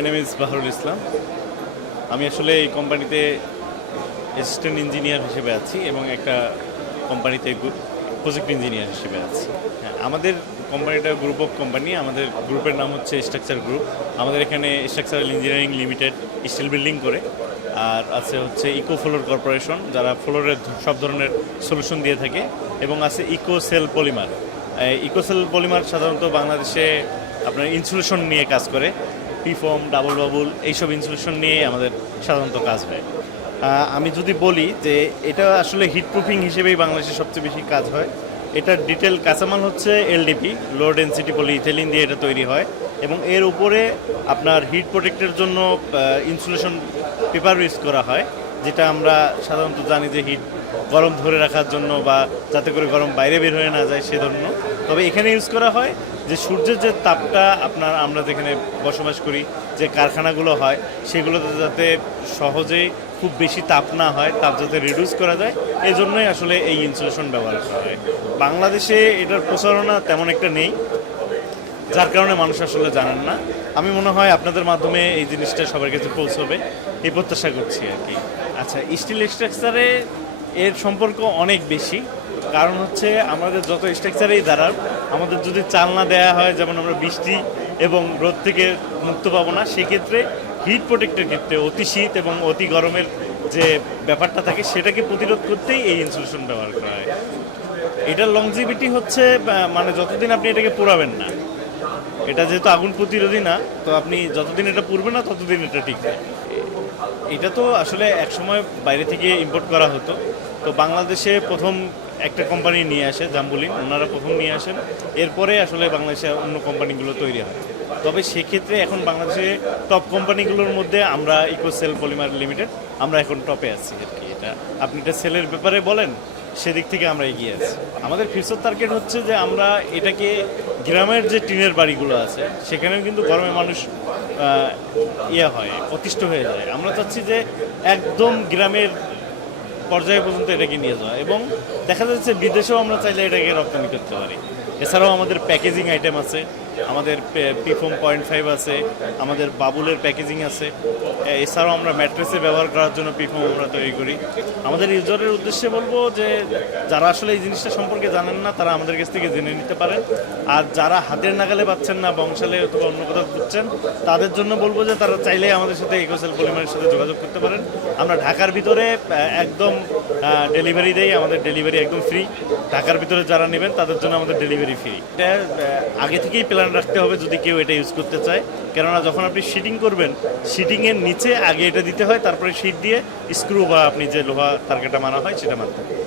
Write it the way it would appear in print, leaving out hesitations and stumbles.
My name is বাহরুল ইসলাম। আমি আসলে এই কোম্পানিতে অ্যাসিস্ট্যান্ট ইঞ্জিনিয়ার হিসেবে আছি এবং একটা কোম্পানিতে প্রজেক্ট ইঞ্জিনিয়ার হিসেবে আছি। হ্যাঁ, আমাদের কোম্পানিটা গ্রুপ অফ কোম্পানি। আমাদের গ্রুপের নাম হচ্ছে স্ট্রাকচার গ্রুপ। আমাদের এখানে structural engineering limited steel building করে, আর আছে হচ্ছে ইকো ফ্লোর কর্পোরেশন, যারা ফ্লোরের সব ধরনের সলিউশন দিয়ে থাকে, এবং আছে eco cell polymer. Eco cell polymer সাধারণত বাংলাদেশে আপনার ইনসুলেশন নিয়ে কাজ করে, পিফর্ম, ডাবল বাবুল, এইসব ইনসুলেশন নিয়ে আমাদের সাধারণত কাজ হয়। আমি যদি বলি যে এটা আসলে হিট প্রুফিং হিসেবেই বাংলাদেশে সবচেয়ে বেশি কাজ হয়। এটার ডিটেল কাঁচামাল হচ্ছে এলডিপি, লো ডেনসিটি পলিইথিলিন দিয়ে এটা তৈরি হয়, এবং এর উপরে আপনার হিট প্রোটেক্টের জন্য ইনসুলেশন পেপার ইউজ করা হয়, যেটা আমরা সাধারণত জানি যে হিট গরম ধরে রাখার জন্য বা যাতে করে গরম বাইরে বের হয়ে না যায় সেজন্য। তবে এখানে ইউজ করা হয় যে সূর্যের যে তাপটা আমরা যেখানে বসবাস করি, যে কারখানাগুলো হয়, সেগুলোতে যাতে সহজেই খুব বেশি তাপ না হয়, তাপ যাতে রিডিউস করা যায়, এই জন্যই আসলে এই ইনসুলেশন ব্যবহার করা হয়। বাংলাদেশে এটার প্রচারণা তেমন একটা নেই, যার কারণে মানুষ আসলে জানেন না। আমি মনে হয় আপনাদের মাধ্যমে এই জিনিসটা সবার কাছে পৌঁছবে, এই প্রত্যাশা করছি আর কি। আচ্ছা, স্টিল স্ট্রাকচারে এর সম্পর্ক অনেক বেশি। কারণ হচ্ছে আমাদের যত স্ট্রাকচারেই দাঁড়ান, আমাদের যদি চাল না দেওয়া হয়, যেমন আমরা বৃষ্টি এবং রোদ থেকে মুক্ত পাবো না, সেক্ষেত্রে হিট প্রোটেক্টের ক্ষেত্রে অতি শীত এবং অতি গরমের যে ব্যাপারটা থাকে, সেটাকে প্রতিরোধ করতেই এই ইনসুলেশন ব্যবহার করা হয়। এটার লংজিভিটি হচ্ছে মানে যতদিন আপনি এটাকে পোড়াবেন না, এটা যেহেতু আগুন প্রতিরোধী না, তো আপনি যতদিন এটা পুড়বে না ততদিন এটা ঠিক থাকে। এটা তো আসলে একসময় বাইরে থেকে ইম্পোর্ট করা হতো, তো বাংলাদেশে প্রথম একটা কোম্পানি নিয়ে আসে, জাম্বুলিন, ওনারা প্রথম নিয়ে আসেন। এরপরে আসলে বাংলাদেশে অন্য কোম্পানিগুলো তৈরি হয়। তবে সেক্ষেত্রে এখন বাংলাদেশে টপ কোম্পানিগুলোর মধ্যে আমরা ইকোসেল পলিমার লিমিটেড, আমরা এখন টপে আছি আর কি। এটা আপনি এটা সেলের ব্যাপারে বলেন, সেদিক থেকে আমরা এগিয়ে আছি। আমাদের ফিউচার টার্গেট হচ্ছে যে আমরা এটাকে গ্রামের যে টিনের বাড়িগুলো আছে, সেখানেও কিন্তু গরমে মানুষ অতিষ্ঠ হয়ে যায়। আমরা চাচ্ছি যে একদম গ্রামের পর্যায়ে পর্যন্ত এটাকে নিয়ে যাওয়া, এবং দেখা যাচ্ছে বিদেশেও আমরা চাইলে এটাকে রপ্তানি করতে পারি। এছাড়াও আমাদের প্যাকেজিং আইটেম আছে, আমাদের পিফোম 0.5 আছে, আমাদের বাবুলের প্যাকেজিং আছে। এছাড়াও আমরা ম্যাট্রেসে ব্যবহার করার জন্য পিফোম আমরা তৈরি করি। আমাদের ইউজারের উদ্দেশ্যে বলবো যে যারা আসলে এই জিনিসটা সম্পর্কে জানেন না, তারা আমাদের কাছ থেকে জেনে নিতে পারেন। আর যারা হাতের নাগালে পাচ্ছেন না, বংশালে অথবা অন্য কোথাও খুঁজছেন, তাদের জন্য বলবো যে তারা চাইলে আমাদের সাথে ইকোসেল পলিমারের সাথে যোগাযোগ করতে পারেন। আমরা ঢাকার ভিতরে একদম ডেলিভারি দেই, আমাদের ডেলিভারি একদম ফ্রি। ঢাকার ভিতরে যারা নেবেন তাদের জন্য আমাদের ডেলিভারি ফ্রি। এটা আগে থেকেই প্ল্যান রাখতে হবে যদি কেউ এটা ইউজ করতে চায়, কেননা যখন আপনি শিটিং করবেন, শিটিংয়ের নিচে আগে এটা দিতে হয়, তারপরে শিট দিয়ে স্ক্রু বা আপনি যে লোহা তারকাটা মারা হয় সেটা মারতে হয়।